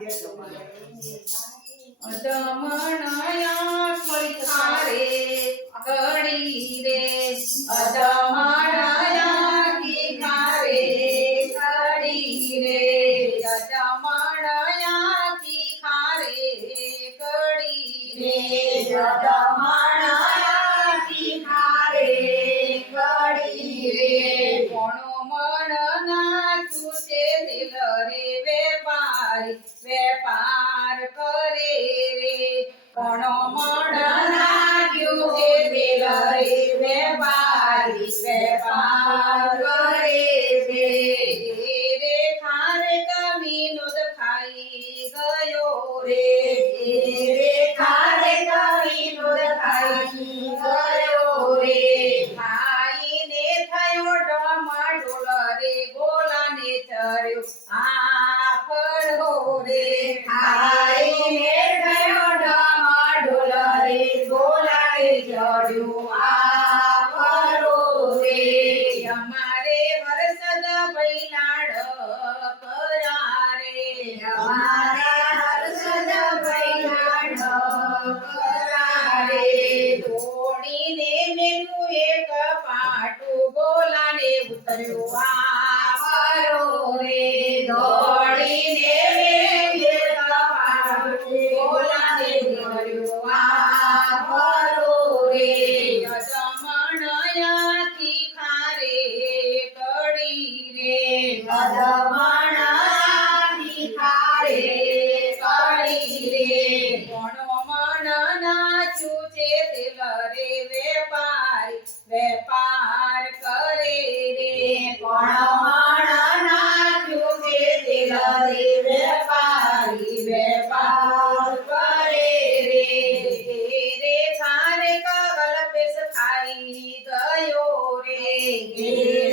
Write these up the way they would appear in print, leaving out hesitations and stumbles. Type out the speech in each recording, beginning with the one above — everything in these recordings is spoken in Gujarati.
અજમણયા કી ખારે કડી રે અજમણયા કી ખારે કડી રે અજમણયા કી ખારે કડી રે અજમણયા કી ખારે કડી રે કોણો મન નાચું છે દિલ રે વેપાર કરે રે કોણો મન નાચ્યું છે દિલ રે વેપાર કરે રે રે ખારે કવિનો ખાઈ ગયો રે રે ખારે કવિનો ખાઈ ગયો રે ખાઈને થયો ડમાડોળ રે ગોલાને ચર્યો આ ફળો રે ખાઈને થયો ડમાડોળ રે ગોલાને ચડ્યું આ ફળો રે અમારે વરસદ ભૈલાડ કરારે અમારા હર્ષદ ભૈલાડ કરારે દોડીને મેલું એક પાટું ગોલાને ઉતર્યો આ ફળો રે દોડીને મેલ્યો પાટું ગોલાને ઉતર્યો આ ફળો રે અજમણયા કી ખારે કડી રે અજમણયા કી ખારે કડી રે કોણો મન નાચ્યું છે દિલ રે વેપાર કરે રે કોણ નાખ્યું છે દિલ રે વેપાર કરે રે રે ખારે કગલ પેસ ખાઈ ગયો રે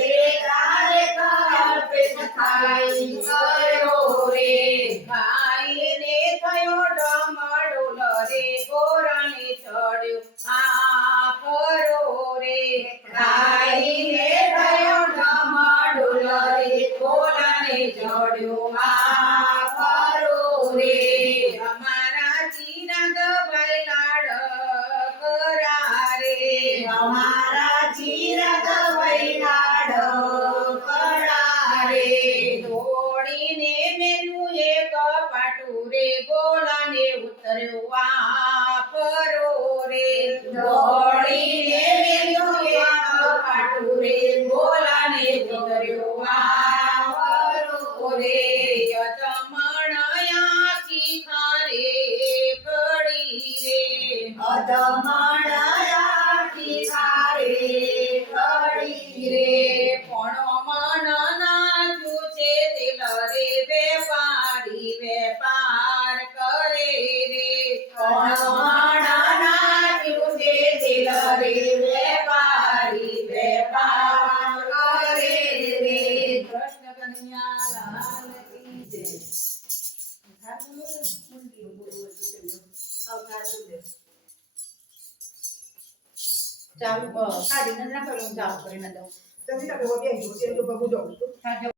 રે કારે કલ્પે ખાઈ ગયો રે ખાઈને થયો ડમડોલ રે ગોરાને ચડ્યો આ ફરો રે ખાઈને થયો ડમડોલ રે ગોલાને ચડ્યો આ ફરો રે અમારા ચિરાગ ભાઈ લાડ કરારે અમારા ચિરગ વૈલાડ કરારે દોડીને મેલું એક પાટું રે ગોલાને ઉતર્યો આ ફરો રે દોડીને મેલ્યું એક પાટું રે ગોલાને ઉતર્યો આ ફરો રે અજમણયા કી ખારે કડી રે અજમણયા કી ખારે કડી રે કોણો મન નાચ્યું છે દિલ રે વેપાર કરે રે કોણ નાખ્યું છે દિલ રે વેપાર કરે રે કૃષ્ણ કનૈયા લાલ કી જય ચાલુ કાઢીને જ રાખેલું ચાલુ કરીને દઉં Tapi tak ada wabian, dia lupa bodoh.